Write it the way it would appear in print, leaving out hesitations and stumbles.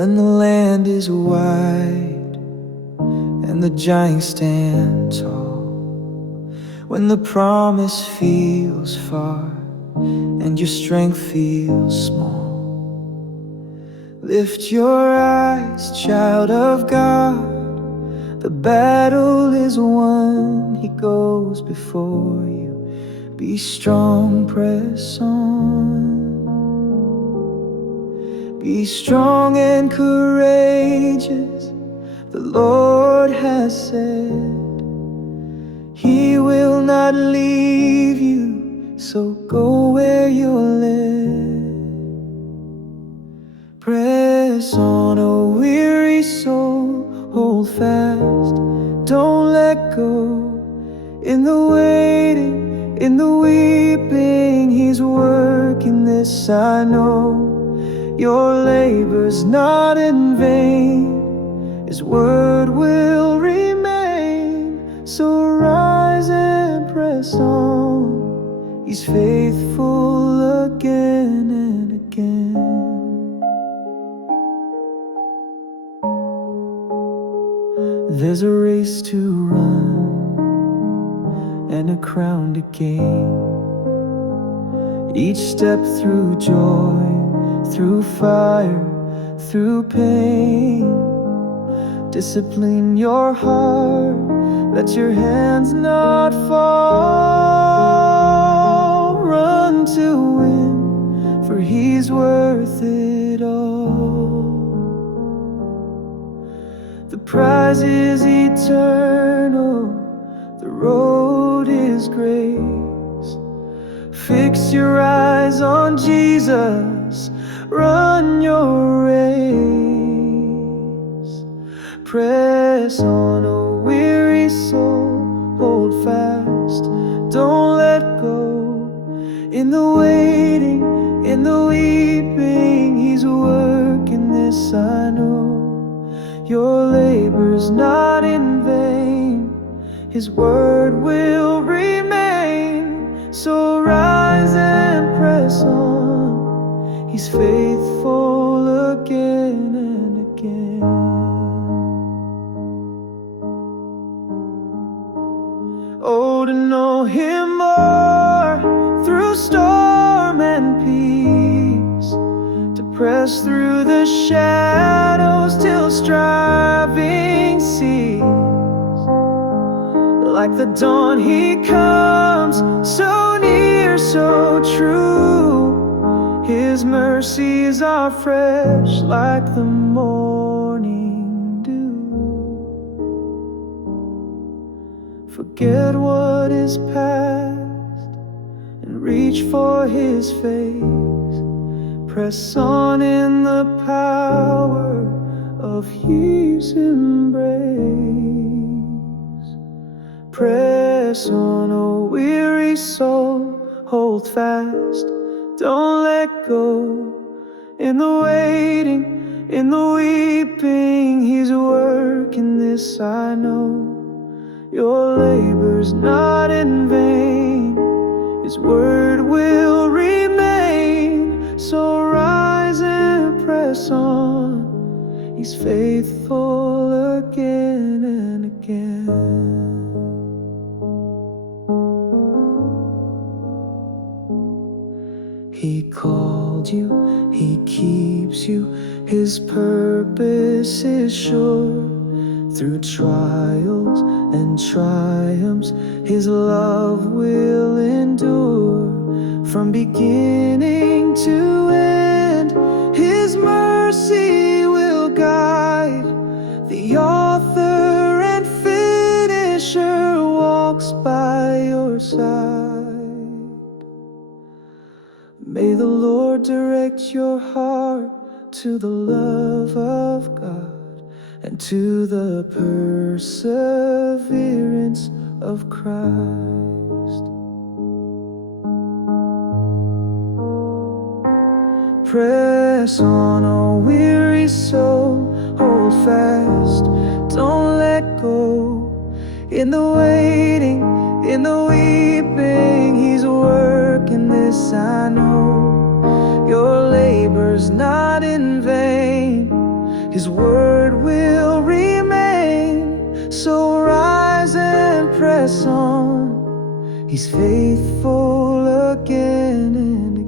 when the land is wide and the giants stand tall, when the promise feels far and your strength feels small. Lift your eyes, child of God, the battle is won. He goes before you. Be strong, press on. Be strong and courageous, the Lord has said He will not leave you, so go where you're led. Press on, O weary soul, hold fast, don't let go. In the waiting, in the weeping, He's working this, I know. Your labor's not in vain, His word will remain. So rise and press on, He's faithful again and again. There's a race to run and a crown to gain. Each step through joy, through fire, through pain. Discipline your heart, let your hands not fall. Run to win, for He's worth it all. The prize is eternal, the road is grace. Fix your eyes on Jesus, run your race. Press on, O weary soul, hold fast, don't let go. In the waiting, in the weeping, He's working this, I know. Your labor's not in vain, His word will remain. So rise and press on, He's faithful again and again. Oh, to know Him more through storm and peace, to press through the shadows till striving cease. Like the dawn He comes, so near, so true. His mercies are fresh like the morning dew. Forget what is past and reach for His face. Press on in the power of His embrace. Press on, O weary soul, hold fast, don't let go. In the waiting, in the weeping, He's working this, I know. Your labor's not in vain, His word will remain. So rise and press on, He's faithful again and again. He called you, He keeps you, His purpose is sure. Through trials and triumphs, His love will endure. From beginning to end, His mercy will guide. The author and finisher walks by your side. May the Lord direct your heart to the love of God and to the perseverance of Christ. Press on, O weary soul, hold fast, don't let go. In the waiting, in the weeping, He's working this, I know. Your labor's not in vain, His word will remain. So rise and press on. He's faithful again and